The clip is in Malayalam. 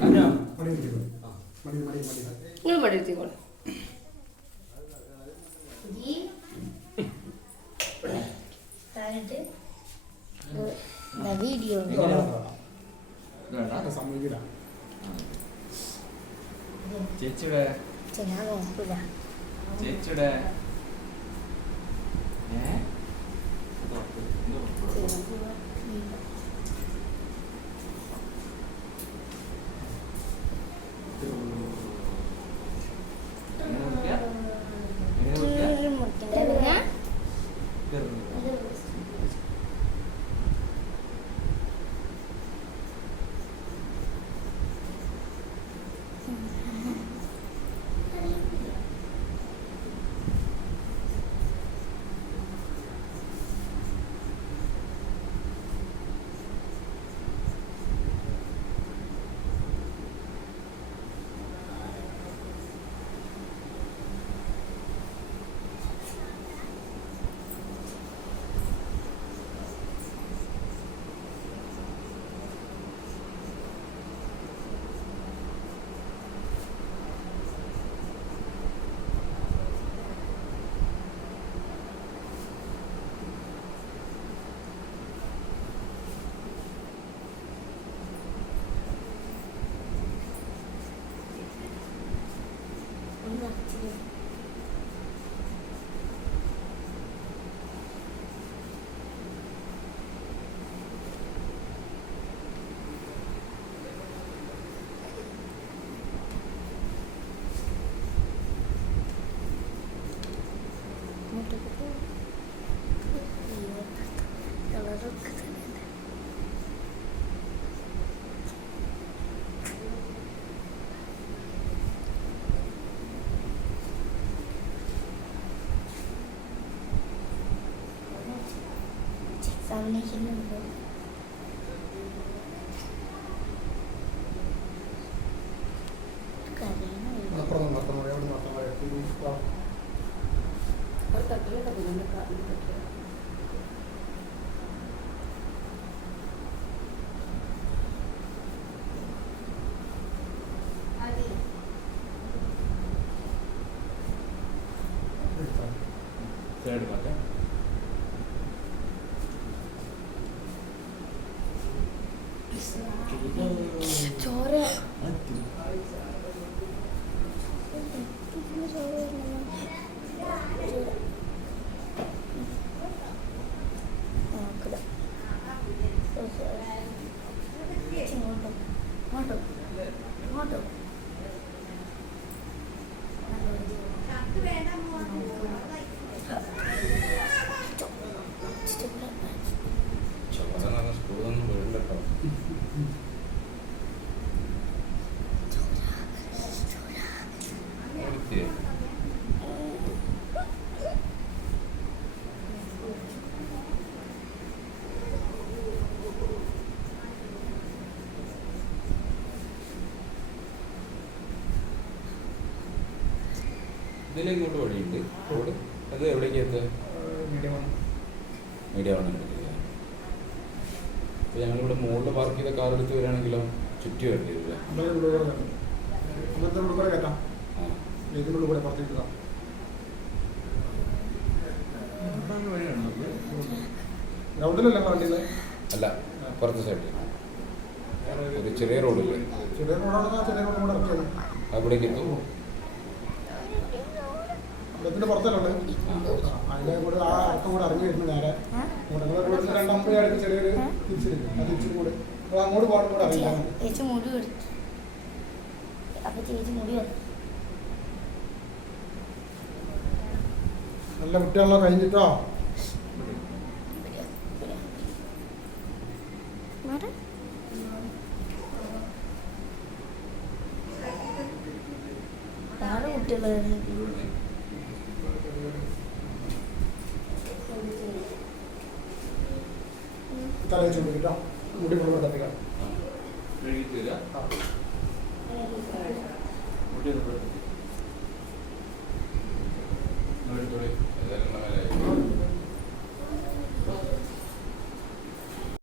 നിങ്ങൾ മടി എടുത്തിക്കോളൂ. വീഡിയോ ചേച്ചിയുടെ ഞാൻ നോക്കൂല. ചേച്ചിയുടെ സമ്മതിക്കുന്നുണ്ട്. ചോറ് ഇതിലേക്കോട്ട് വഴിയുണ്ട് റോഡ്. അത് എവിടേക്ക് എത്തുക? Media one. അപ്പോൾ ഞങ്ങളിവിടെ മുകളിൽ പാർക്ക് ചെയ്ത കാർ എടുത്ത് വരികയാണെങ്കിലോ ചുറ്റി വരേണ്ടി വരില്ല. അല്ല, പുറത്തെ സൈഡിൽ ഒരു ചെറിയ റോഡില്ലേ, അവിടേക്ക് എത്തും. ഇതിന്റെ പുറത്തല്ലേ അതിന്റെ കൂടെ ആ അർത്ഥം കൂടെ അറിഞ്ഞു വരുന്നു. നേരെ രണ്ടാമത്തെ ചെറിയൊരു തിരിച്ചിരിക്കും. ആ തിരിച്ചിട്ട് കൂടെ അങ്ങോട്ട് പോകാൻ കൂടെ അറിയാം. നല്ല കുട്ടികളോ കഴിഞ്ഞിട്ടോ. തലേ ചൂണ്ടിട്ടോ മുടി മുഴുവൻ തട്ടിക്കാം. മുടി